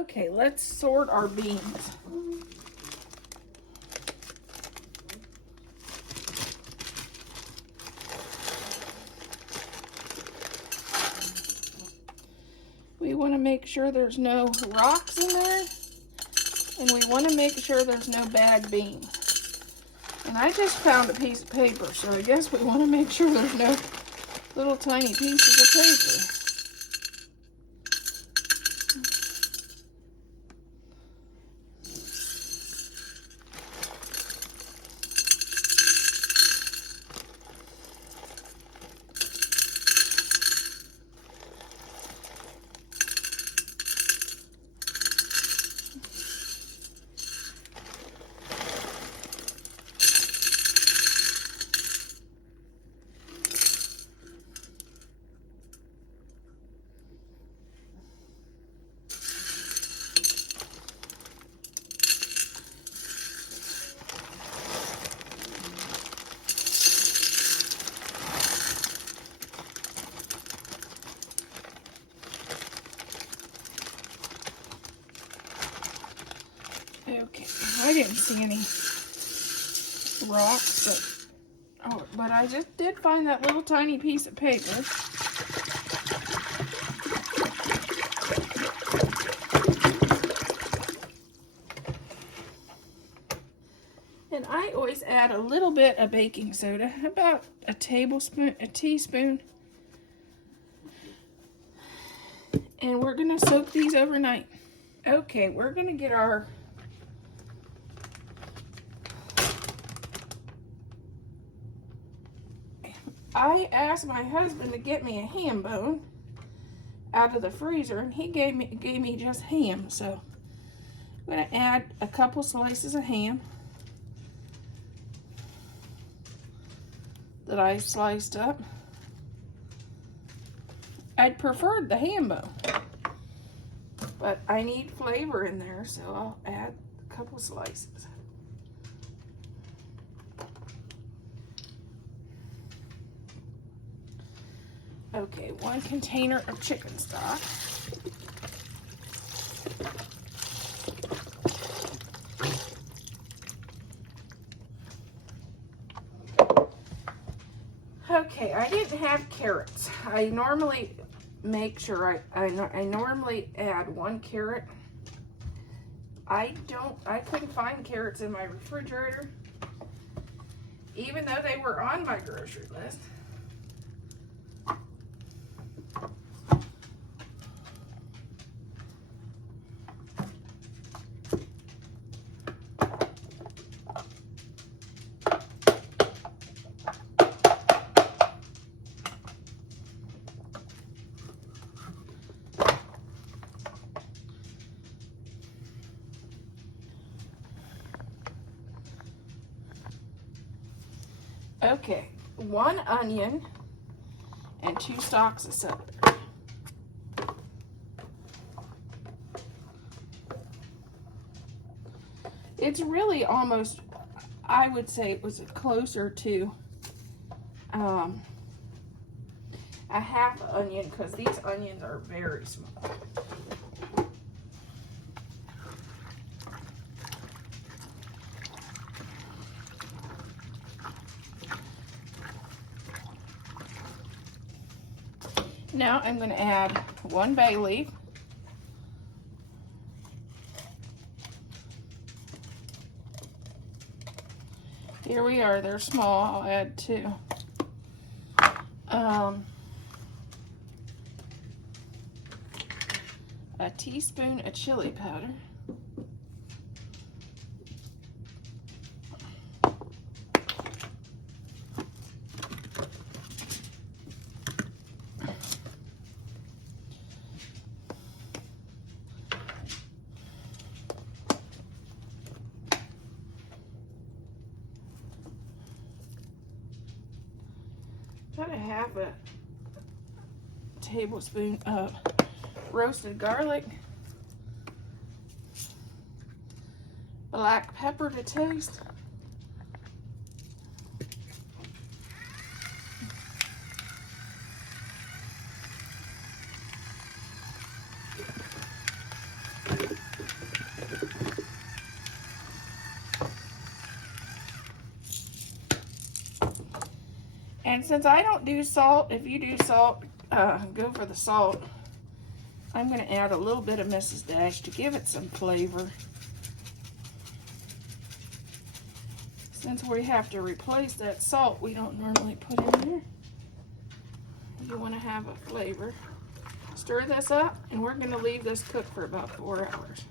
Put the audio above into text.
Okay, let's sort our beans. We want to make sure there's no rocks in there, and we want to make sure there's no bad beans. And I just found a piece of paper, so I guess we want to make sure there's no little tiny pieces of paper. Okay, I didn't see any rocks, but I just did find that little tiny piece of paper. And I always add a little bit of baking soda, about a teaspoon. And we're gonna soak these overnight. Okay, we're gonna get our I asked my husband to get me a ham bone out of the freezer, and he gave me just ham. So I'm going to add a couple slices of ham that I sliced up. I'd preferred the ham bone, but I need flavor in there, so I'll add a couple slices. Okay, 1 container of chicken stock. Okay, I didn't have carrots. I normally make sure I normally add 1 carrot. I couldn't find carrots in my refrigerator, even though they were on my grocery list. Okay, 1 onion and 2 stalks of celery. It's really almost, I would say it was closer to a half onion, because these onions are very small. Now I'm going to add 1 bay leaf. Here we are, they're small, I'll add 2. A teaspoon of chili powder. About a half a tablespoon of roasted garlic, black pepper to taste, And since I don't do salt, if you do salt, go for the salt. I'm going to add a little bit of Mrs. Dash to give it some flavor. Since we have to replace that salt we don't normally put in there. You want to have a flavor. Stir this up, and we're going to leave this cook for about 4 hours.